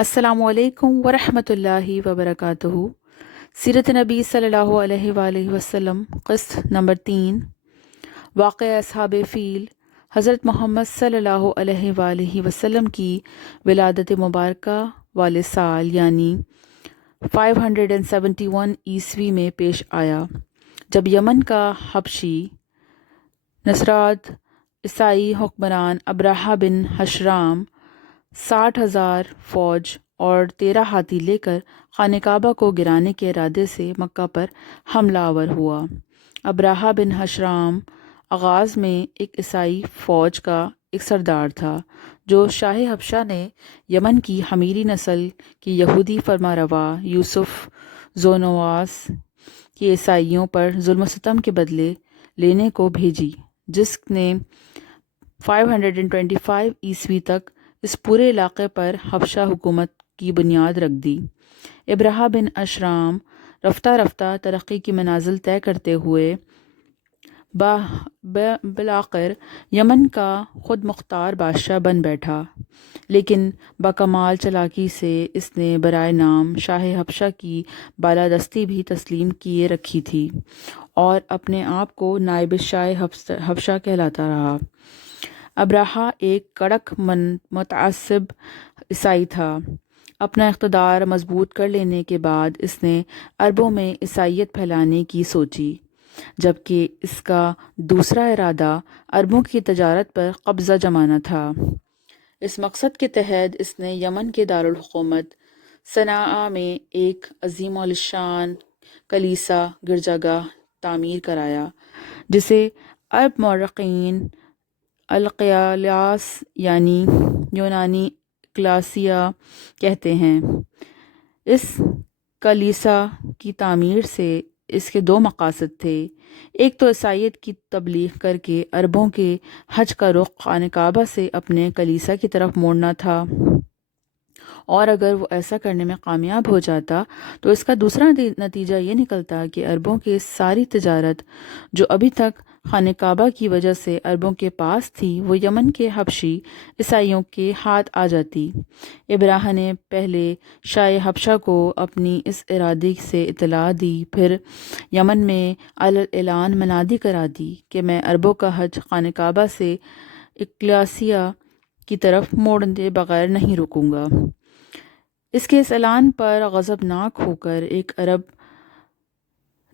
السلام علیکم ورحمۃ اللہ وبرکاتہ۔ سیرت نبی صلی اللہ علیہ وآلہ وسلم، قسط نمبر 3، واقعہ اصحاب فیل۔ حضرت محمد صلی اللہ علیہ وآلہ وسلم کی ولادت مبارکہ والے سال یعنی 571 عیسوی میں پیش آیا، جب یمن کا حبشی نصرات عیسائی حکمران ابرہہ بن حشرام 60,000 فوج اور 13 ہاتھی لے کر خانہ کعبہ کو گرانے کے ارادے سے مکہ پر حملہ آور ہوا۔ ابرہہ بن حشرام آغاز میں ایک عیسائی فوج کا ایک سردار تھا، جو شاہ حبشہ نے یمن کی حمیری نسل کی یہودی فرمانروا یوسف ذونواس کی عیسائیوں پر ظلم و ستم کے بدلے لینے کو بھیجی، جس نے 525 عیسوی تک اس پورے علاقے پر حبشہ حکومت کی بنیاد رکھ دی۔ ابرہہ بن حشرام رفتہ رفتہ ترقی کی منازل طے کرتے ہوئے بالآخر یمن کا خود مختار بادشاہ بن بیٹھا، لیکن بکمال چالاکی سے اس نے برائے نام شاہ حبشہ کی بالادستی بھی تسلیم کیے رکھی تھی اور اپنے آپ کو نائب شاہ حبشہ کہلاتا رہا۔ ابرہہ ایک کڑک متعصب عیسائی تھا۔ اپنا اقتدار مضبوط کر لینے کے بعد اس نے عربوں میں عیسائیت پھیلانے کی سوچی، جبکہ اس کا دوسرا ارادہ عربوں کی تجارت پر قبضہ جمانا تھا۔ اس مقصد کے تحت اس نے یمن کے دارالحکومت صنعاء میں ایک عظیم الشان کلیسا گرجا گاہ تعمیر کرایا، جسے عرب مورخین القیالاس یعنی یونانی کلاسیا کہتے ہیں۔ اس کلیسا کی تعمیر سے اس کے دو مقاصد تھے، ایک تو عیسائیت کی تبلیغ کر کے عربوں کے حج کا رخ خانہ کعبہ سے اپنے کلیسا کی طرف موڑنا تھا، اور اگر وہ ایسا کرنے میں کامیاب ہو جاتا تو اس کا دوسرا نتیجہ یہ نکلتا کہ عربوں کی ساری تجارت جو ابھی تک خانہ کعبہ کی وجہ سے عربوں کے پاس تھی، وہ یمن کے حبشی عیسائیوں کے ہاتھ آ جاتی۔ ابرہہ نے پہلے شاہ حبشہ کو اپنی اس ارادے سے اطلاع دی، پھر یمن میں اعلان منادی کرا دی کہ میں عربوں کا حج خانہ کعبہ سے کلیسا کی طرف موڑے بغیر نہیں رکوں گا۔ اس کے اس اعلان پر غضبناک ہو کر ایک عرب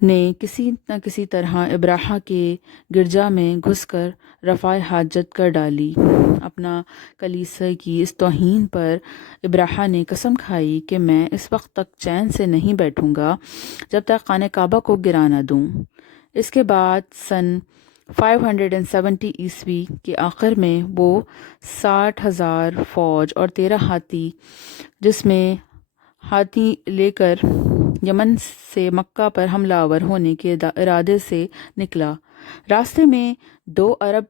نے کسی نہ کسی طرح ابرہہ کے گرجا میں گھس کر رفع حاجت کر ڈالی۔ اپنا کلیسا کی اس توہین پر ابرہہ نے قسم کھائی کہ میں اس وقت تک چین سے نہیں بیٹھوں گا جب تک خانہ کعبہ کو گرا نہ دوں۔ اس کے بعد سن 570 عیسوی کے آخر میں وہ 60,000 فوج اور 13 ہاتھی، جس میں ہاتھی لے کر یمن سے مکہ پر حملہ آور ہونے کے ارادے سے نکلا۔ راستے میں دو عرب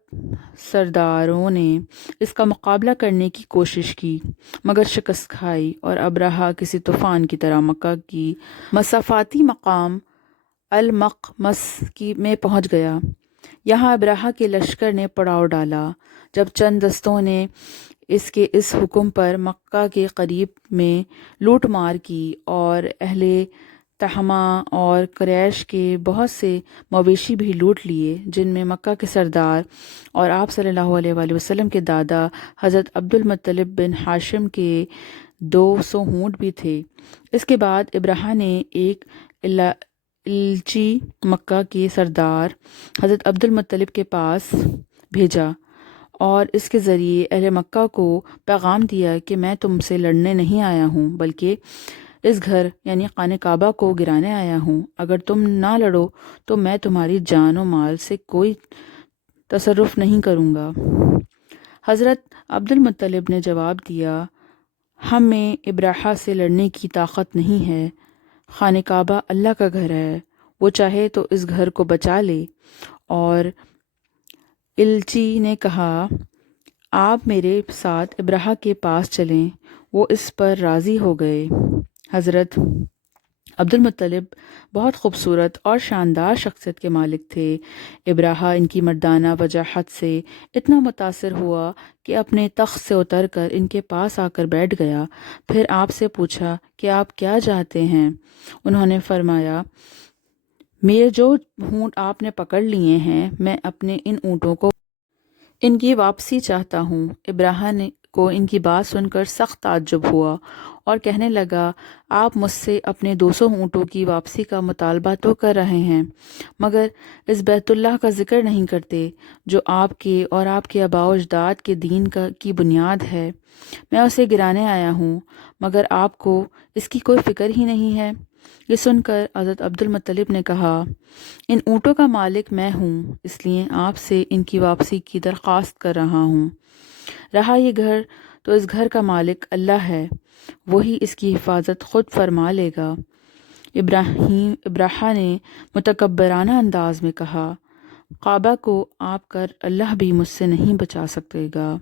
سرداروں نے اس کا مقابلہ کرنے کی کوشش کی، مگر شکست کھائی اور ابرہہ کسی طوفان کی طرح مکہ کی مسافاتی مقام المقمص میں پہنچ گیا۔ یہاں ابرہہ کے لشکر نے پڑاؤ ڈالا۔ جب چند دستوں نے اس کے اس حکم پر مکہ کے قریب میں لوٹ مار کی اور اہل تہمہ اور قریش کے بہت سے مویشی بھی لوٹ لیے، جن میں مکہ کے سردار اور آپ صلی اللہ علیہ وآلہ وسلم کے دادا حضرت عبد المطلب بن ہاشم کے 200 اونٹ بھی تھے۔ اس کے بعد ابرہہ نے ایک الچی مکہ کے سردار حضرت عبد المطلب کے پاس بھیجا اور اس کے ذریعے اہل مکہ کو پیغام دیا کہ میں تم سے لڑنے نہیں آیا ہوں، بلکہ اس گھر یعنی خانہ کعبہ کو گرانے آیا ہوں۔ اگر تم نہ لڑو تو میں تمہاری جان و مال سے کوئی تصرف نہیں کروں گا۔ حضرت عبد المطلب نے جواب دیا، ہم میں ابرہہ سے لڑنے کی طاقت نہیں ہے۔ خانہ کعبہ اللہ کا گھر ہے، وہ چاہے تو اس گھر کو بچا لے۔ اور الچی نے کہا، آپ میرے ساتھ ابرہہ کے پاس چلیں۔ وہ اس پر راضی ہو گئے۔ حضرت عبد المطلب بہت خوبصورت اور شاندار شخصیت کے مالک تھے۔ ابراہا ان کی مردانہ وجاہت سے اتنا متاثر ہوا کہ اپنے تخت سے اتر کر ان کے پاس آ کر بیٹھ گیا۔ پھر آپ سے پوچھا کہ آپ کیا چاہتے ہیں؟ انہوں نے فرمایا، میرے جو اونٹ آپ نے پکڑ لیے ہیں، میں اپنے ان اونٹوں کو ان کی واپسی چاہتا ہوں۔ ابراہا کو ان کی بات سن کر سخت تعجب ہوا اور کہنے لگا، آپ مجھ سے اپنے 200 اونٹوں کی واپسی کا مطالبہ تو کر رہے ہیں، مگر اس بیت اللہ کا ذکر نہیں کرتے جو آپ کے اور آپ کے آباء و اجداد کے دین کی بنیاد ہے۔ میں اسے گرانے آیا ہوں، مگر آپ کو اس کی کوئی فکر ہی نہیں ہے۔ یہ سن کر حضرت عبد المطلب نے کہا، ان اونٹوں کا مالک میں ہوں، اس لیے آپ سے ان کی واپسی کی درخواست کر رہا ہوں۔ رہا یہ گھر، تو اس گھر کا مالک اللہ ہے، وہی اس کی حفاظت خود فرما لے گا۔ ابراہا نے متکبرانہ انداز میں کہا، کعبہ کو آپ کر اللہ بھی مجھ سے نہیں بچا سکے گا۔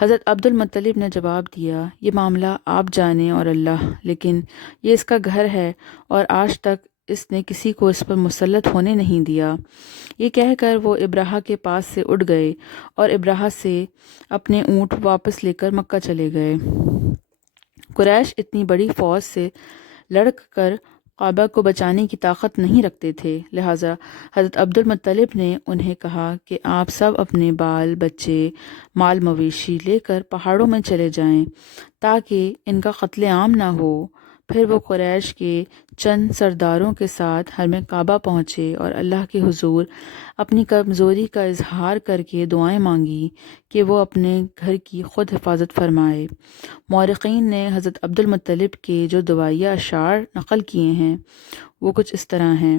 حضرت عبد المطلب نے جواب دیا، یہ معاملہ آپ جانے اور اللہ، لیکن یہ اس کا گھر ہے اور آج تک اس نے کسی کو اس پر مسلط ہونے نہیں دیا۔ یہ کہہ کر وہ ابراہا کے پاس سے اٹھ گئے اور ابراہا سے اپنے اونٹ واپس لے کر مکہ چلے گئے۔ قریش اتنی بڑی فوج سے لڑ کر کعبہ کو بچانے کی طاقت نہیں رکھتے تھے، لہٰذا حضرت عبد المطلب نے انہیں کہا کہ آپ سب اپنے بال بچے مال مویشی لے کر پہاڑوں میں چلے جائیں تاکہ ان کا قتل عام نہ ہو۔ پھر وہ قریش کے چند سرداروں کے ساتھ حرم کعبہ پہنچے اور اللہ کے حضور اپنی کمزوری کا اظہار کر کے دعائیں مانگی کہ وہ اپنے گھر کی خود حفاظت فرمائے۔ مورخین نے حضرت عبد المطلب کے جو دعائیہ اشعار نقل کیے ہیں وہ کچھ اس طرح ہیں،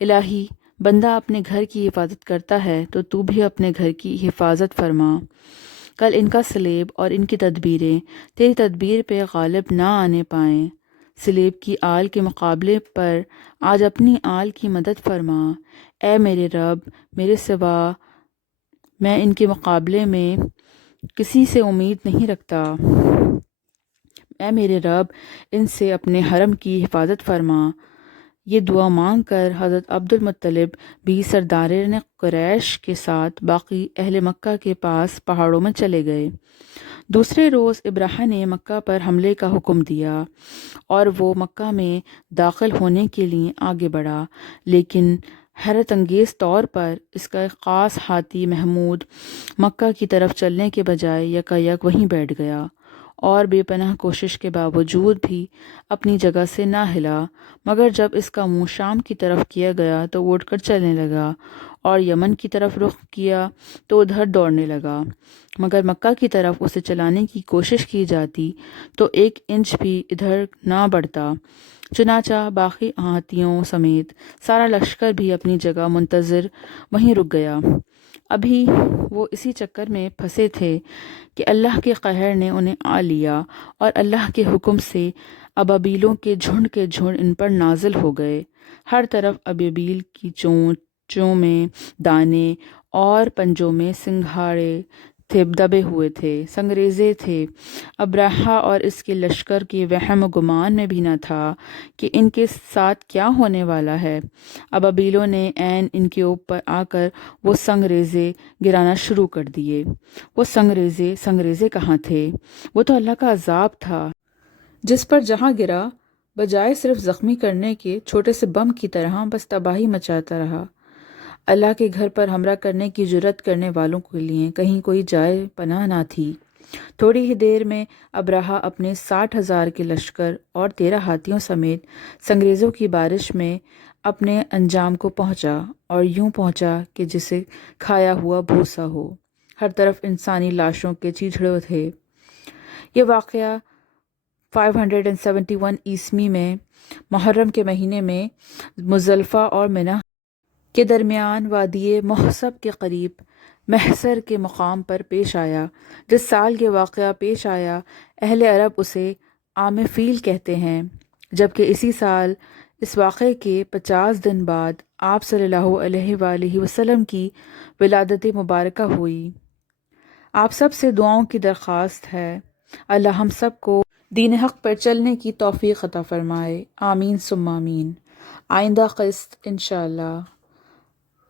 الہی، بندہ اپنے گھر کی حفاظت کرتا ہے تو بھی اپنے گھر کی حفاظت فرما۔ کل ان کا سلیب اور ان کی تدبیریں تیری تدبیر پہ غالب نہ آنے پائیں۔ سلیب کی آل کے مقابلے پر آج اپنی آل کی مدد فرما۔ اے میرے رب، میرے سوا میں ان کے مقابلے میں کسی سے امید نہیں رکھتا۔ اے میرے رب، ان سے اپنے حرم کی حفاظت فرما۔ یہ دعا مانگ کر حضرت عبد المطلب بھی سرداران قریش کے ساتھ باقی اہل مکہ کے پاس پہاڑوں میں چلے گئے۔ دوسرے روز ابراہا نے مکہ پر حملے کا حکم دیا اور وہ مکہ میں داخل ہونے کے لیے آگے بڑھا، لیکن حیرت انگیز طور پر اس کا ایک خاص ہاتھی محمود مکہ کی طرف چلنے کے بجائے یکایک وہیں بیٹھ گیا اور بے پناہ کوشش کے باوجود بھی اپنی جگہ سے نہ ہلا، مگر جب اس کا منہ شام کی طرف کیا گیا تو وہ اٹھ کر چلنے لگا، اور یمن کی طرف رخ کیا تو ادھر دوڑنے لگا، مگر مکہ کی طرف اسے چلانے کی کوشش کی جاتی تو 1 انچ بھی ادھر نہ بڑھتا۔ چنانچہ باقی ہاتھیوں سمیت سارا لشکر بھی اپنی جگہ منتظر وہیں رک گیا۔ ابھی وہ اسی چکر میں پھنسے تھے کہ اللہ کے قہر نے انہیں آ لیا اور اللہ کے حکم سے ابابیلوں کے جھنڈ ان پر نازل ہو گئے۔ ہر طرف ابابیل کی چونچوں میں دانے اور پنجوں میں سنگھاڑے دبے ہوئے تھے، سنگریزے تھے۔ ابراہا اور اس کے لشکر کے وہم و گمان میں بھی نہ تھا کہ ان کے ساتھ کیا ہونے والا ہے۔ ابابیلوں نے عین ان کے اوپر آ کر وہ سنگریزے گرانا شروع کر دیے۔ وہ سنگریزے کہاں تھے؟ وہ تو اللہ کا عذاب تھا جس پر جہاں گرا بجائے صرف زخمی کرنے کے چھوٹے سے بم کی طرح بس تباہی مچاتا رہا۔ اللہ کے گھر پر حملہ کرنے کی جرأت کرنے والوں کے لیے کہیں کوئی جائے پناہ نہ تھی۔ تھوڑی ہی دیر میں ابراہا اپنے 60,000 کے لشکر اور 13 ہاتھیوں سمیت سنگریزوں کی بارش میں اپنے انجام کو پہنچا، اور یوں پہنچا کہ جسے کھایا ہوا بھوسا ہو۔ ہر طرف انسانی لاشوں کے چیچڑے تھے۔ یہ واقعہ 571 عیسوی میں محرم کے مہینے میں مزدلفہ اور منی کے درمیان وادی محصب کے قریب محصر کے مقام پر پیش آیا۔ جس سال یہ واقعہ پیش آیا اہل عرب اسے عام فیل کہتے ہیں، جبکہ اسی سال اس واقعے کے 50 دن بعد آپ صلی اللہ علیہ وآلہ وسلم کی ولادت مبارکہ ہوئی۔ آپ سب سے دعاؤں کی درخواست ہے، اللہ ہم سب کو دین حق پر چلنے کی توفیق عطا فرمائے، آمین ثم آمین۔ آئندہ قسط انشاءاللہ،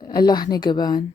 اللہ نگہبان۔